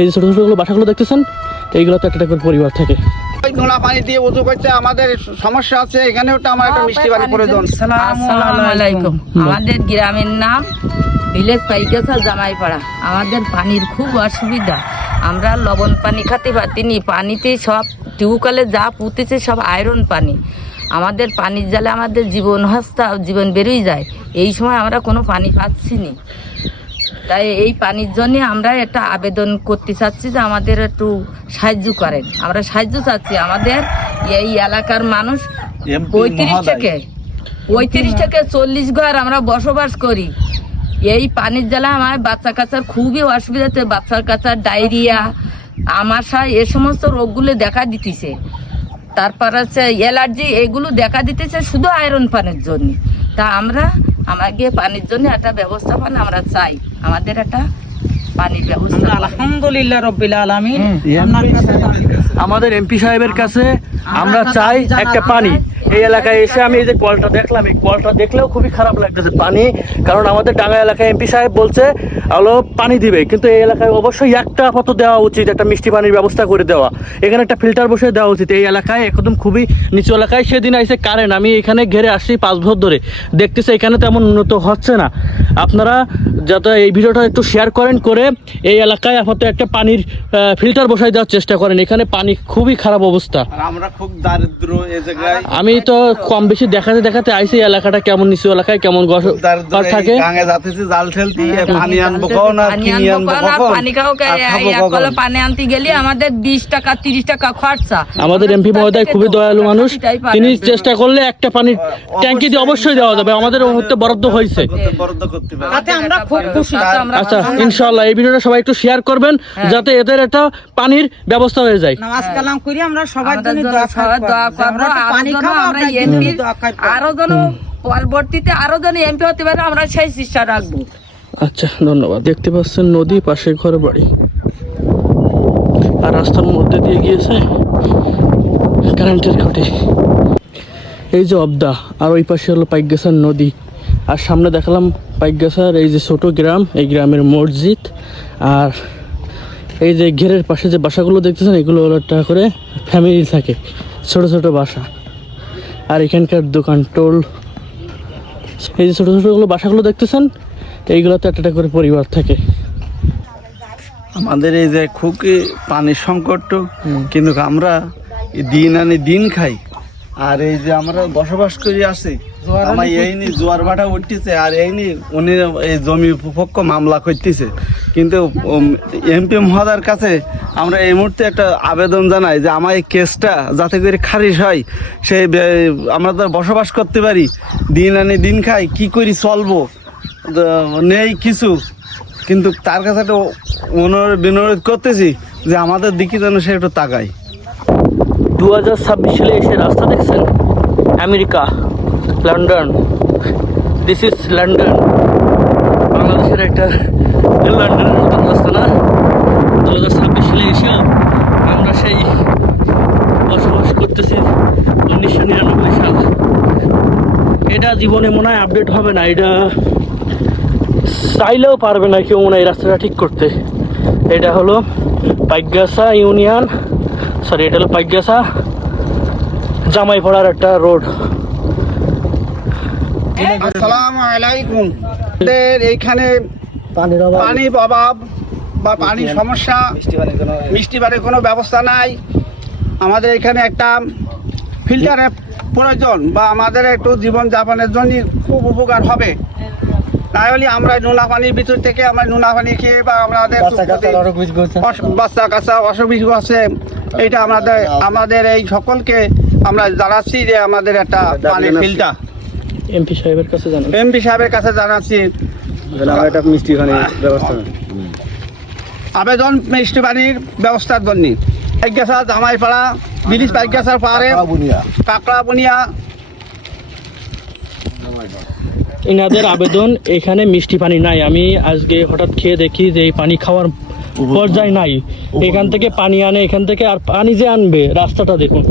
এই যে ছোট ছোট বাসাগুলো দেখতেছেন, এইগুলো তো একটা করে পরিবার থাকে। নোনা পানি দিয়ে উজু করতে আমাদের সমস্যা আছে, এখানেও তো আমার একটা মিষ্টি পানি প্রয়োজন। আসসালামু আলাইকুম। আমাদের গ্রামের নাম ভিলেজ পাইকাছা জামাইপাড়া। আমাদের পানির খুব অসুবিধা, আমরা লবণ পানি খেতে পারিনি। পানিতে সব টিউবওয়েলে যা পুঁতেছে সব আয়রন পানি। আমাদের পানির জালে আমাদের জীবন বেরোই যায়। এই সময় আমরা কোনো পানি পাচ্ছি না, তাই এই পানির জন্য আমরা একটা আবেদন করতে চাচ্ছি যে আমাদের একটু সাহায্য করেন। আমরা সাহায্য চাচ্ছি। আমাদের এই এলাকার মানুষ 35 থেকে 40 ঘর আমরা বসবাস করি। এই পানির জ্বালা আমার বাচ্চা কাচ্চার খুবই অসুবিধাতে, বাচ্চার কাচ্চার ডায়রিয়া, আমাশা এ সমস্ত রোগগুলো দেখা দিতেছে। তারপর আছে অ্যালার্জি, এগুলো দেখা দিতেছে শুধু আয়রন পানির জন্য। তা আমাকে পানির জন্য একটা ব্যবস্থাপনা আমরা চাই, আমাদের একটা পানির ব্যবস্থা। আলহামদুলিল্লাহ রাব্বিল আলামিন। আমাদের এমপি সাহেবের কাছে আমরা চাই একটা পানি। এই এলাকায় এসে আমি এই যে কলটা দেখলাম, এই কলটা দেখলেও খুবই খারাপ লাগতেছে পানি, কারণ আমাদের ডাঙ্গা এলাকায় এমপি সাহেব বলছে হলো পানি দিবে, কিন্তু এই এলাকায় অবশ্যই একটা আপাতত দেওয়া উচিত, একটা মিষ্টি পানির ব্যবস্থা করে দেওয়া, এখানে একটা ফিল্টার বসে দেওয়া উচিত। এই এলাকায় একদম খুবই নিচু এলাকায় সেদিন আইসে কারেন্ট, আমি এখানে ঘেরে আসছি 5 বছর ধরে, দেখতেছি এখানে তেমন উন্নত হচ্ছে না। আপনারা যাতে এই ভিডিওটা একটু শেয়ার করেন, করে এই এলাকায় আপাতত একটা পানির ফিল্টার বসাই দেওয়ার চেষ্টা করেন। এখানে পানি খুবই খারাপ অবস্থা, আমরা খুব দারিদ্র এই জায়গায়। আমি তো কম বেশি দেখাতে আইছি এলাকাটা কেমন নিচু এলাকায় কেমন থাকে। জাল ঠেলতি পানি আনবো কখন আর কিনে আনবো কখন, পানি খাও পানি আনতে গেলে আমাদের 20 টাকা 30 টাকা খরচা। আমাদের এমপি মহোদয় খুবই দয়ালু মানুষ, তিনি চেষ্টা করলে একটা পানির ট্যাঙ্কি দিয়ে অবশ্যই দেওয়া যাবে। আমাদের মুহূর্তে বরাদ্দ হয়েছে, বরাদ্দ করতে পারে। তাতে আমরা খুব খুশি। আচ্ছা ইনশাআল্লাহ এই ভিডিওটা সবাই একটু শেয়ার করবেন, যাতে এদের একটা পানির ব্যবস্থা হয়ে যায়। নামাজ কালাম করি আমরা সবার জন্য দোয়া করব, পানি খাবো আমরা এমপি, আরো যেন পরবর্তীতে আরো যেন এমপি হতে পারে আমরা সেই চেষ্টা রাখবো। আচ্ছা ধন্যবাদ। দেখতে পাচ্ছেন নদী, পাশে ঘর বাড়ি, আর রাস্তার মধ্যে দিয়ে গিয়েছে কারেন্টের খুঁটি। এই যে অবদা, আর ওই পাশে হলো পাইকগাছার নদী, আর সামনে দেখালাম পাইকগাছার এই যে ছোট গ্রাম, এই গ্রামের মসজিদ, আর এই যে ঘেরের পাশে যে বাসাগুলো দেখতেছেন এগুলো হলো একটা করে ফ্যামিলি থাকে, ছোট ছোট বাসা। আর এখানকার দোকান টোল, এই যে ছোট ছোটগুলো বাসাগুলো দেখতেছেন এইগুলোতে একটা করে পরিবার থাকে। আমাদের এই যে খুবই পানির সংকট, কিন্তু আমরা দিন আনি দিন খাই। আর এই যে আমরা বসবাস করি আছি, আমার এই নিয়ে জোয়ার ভাটা উঠতেছে, আর এই নিয়ে উনি এই জমি পক্ষ মামলা করতেছে। কিন্তু এমপি মহোদয়ের কাছে আমরা এই মুহূর্তে একটা আবেদন জানাই যে আমার এই কেসটা যাতে করে খারিজ হয়, সেই আমরা তো বসবাস করতে পারি, দিন আনি দিন খাই, কি করি চলবো নেই কিছু। কিন্তু তার কাছে একটা বিনোদ করতেছি যে আমাদের দিকে যেন সে একটু তাকায়। 2026 সালে এসে রাস্তা দেখছেন, America, London, this is London, বাংলাদেশের একটা লন্ডনের মতন রাস্তা না। 2026 সালে এসেও আমরা সেই বসবাস করতেছি 1999 সাল। এটা জীবনে মনে হয় আপডেট হবে না, এটা চাইলেও পারবে না কেউ মনে হয় এই রাস্তাটা ঠিক করতে। এটা হলো পাইকগাছা ইউনিয়ন, সরি এটা হলো পাইকগাছা জামাইপাড়ার একটা রোড। আসসালামু আলাইকুম। আমাদের এইখানে পানির অভাব বা পানির সমস্যা, মিষ্টি পানির কোনো ব্যবস্থা নাই। আমাদের এখানে একটা ফিল্টারের প্রয়োজন, বা আমাদের একটু জীবনযাপনের জন্য খুব উপকার হবে। তাই হলে আমরা নোনা পানির ভিতর থেকে আমরা নোনা পানি খেয়ে বা আমাদের বাচ্চা কাচ্চা অসুবিধা আছে, এইটা আমাদের এই সকলকে আমরা জানাচ্ছি যে আমাদের একটা পানির ফিল্টার এমপি সাহেবের কাছে জানাচ্ছি একটা মিষ্টি পানির ব্যবস্থা, আবেদন মিষ্টি পানির ব্যবস্থার জন্য। পাইকগাছা জামাইপাড়া, ব্রিজ পাইকগাছার পাড়ে কাকড়া বুনিয়া এনাদের আবেদন, এখানে মিষ্টি পানি নাই। আমি আজকে হঠাৎ খেয়ে দেখি যে এই পানি খাওয়ার পর্যায়ে নাই। এখান থেকে পানি আনে, এখান থেকে আর পানি যে আনবে রাস্তাটা দেখুন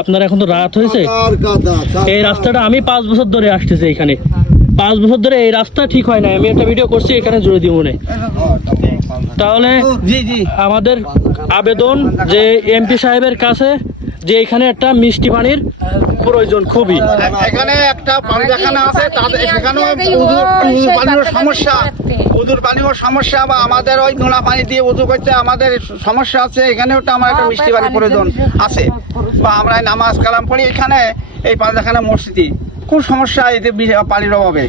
আপনারা। এখন তো রাত হয়েছে, এই রাস্তাটা আমি 5 বছর ধরে আসতেছি এখানে, 5 বছর ধরে এই রাস্তা ঠিক হয় না। আমি একটা ভিডিও করছি, এখানে জুড়ে দিব মনে তাহলে জি জি আমাদের আবেদন যে এমপি সাহেবের কাছে যে এখানে একটা মিষ্টি পানির প্রয়োজন খুবই। এখানে একটা পানি দেখানো আছে, তাদের সেখানেও পানির সমস্যা, উজুর পানিও সমস্যা, বা আমাদের ওই নোনা পানি দিয়ে উজু করতে আমাদের সমস্যা আছে। এখানেও তো আমার একটা মিষ্টি পানির প্রয়োজন আছে, বা আমরা নামাজ কালাম পড়ি এখানে এই পাঁচখানা মসজিদে খুব সমস্যা এতে পানির অভাবে।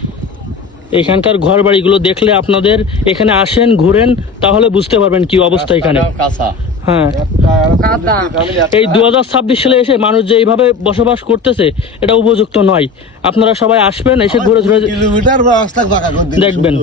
এখানকার ঘর বাড়িগুলো দেখলে আপনাদের এখানে আসেন ঘুরেন তাহলে বুঝতে পারবেন কি অবস্থা এখানে। হ্যাঁ, এই 2026 সালে এসে মানুষ যে এইভাবে বসবাস করতেছে এটা উপযুক্ত নয়। আপনারা সবাই আসবেন, এসে ঘুরে ঘুরে কিলোমিটার বা রাস্তা দেখবেন।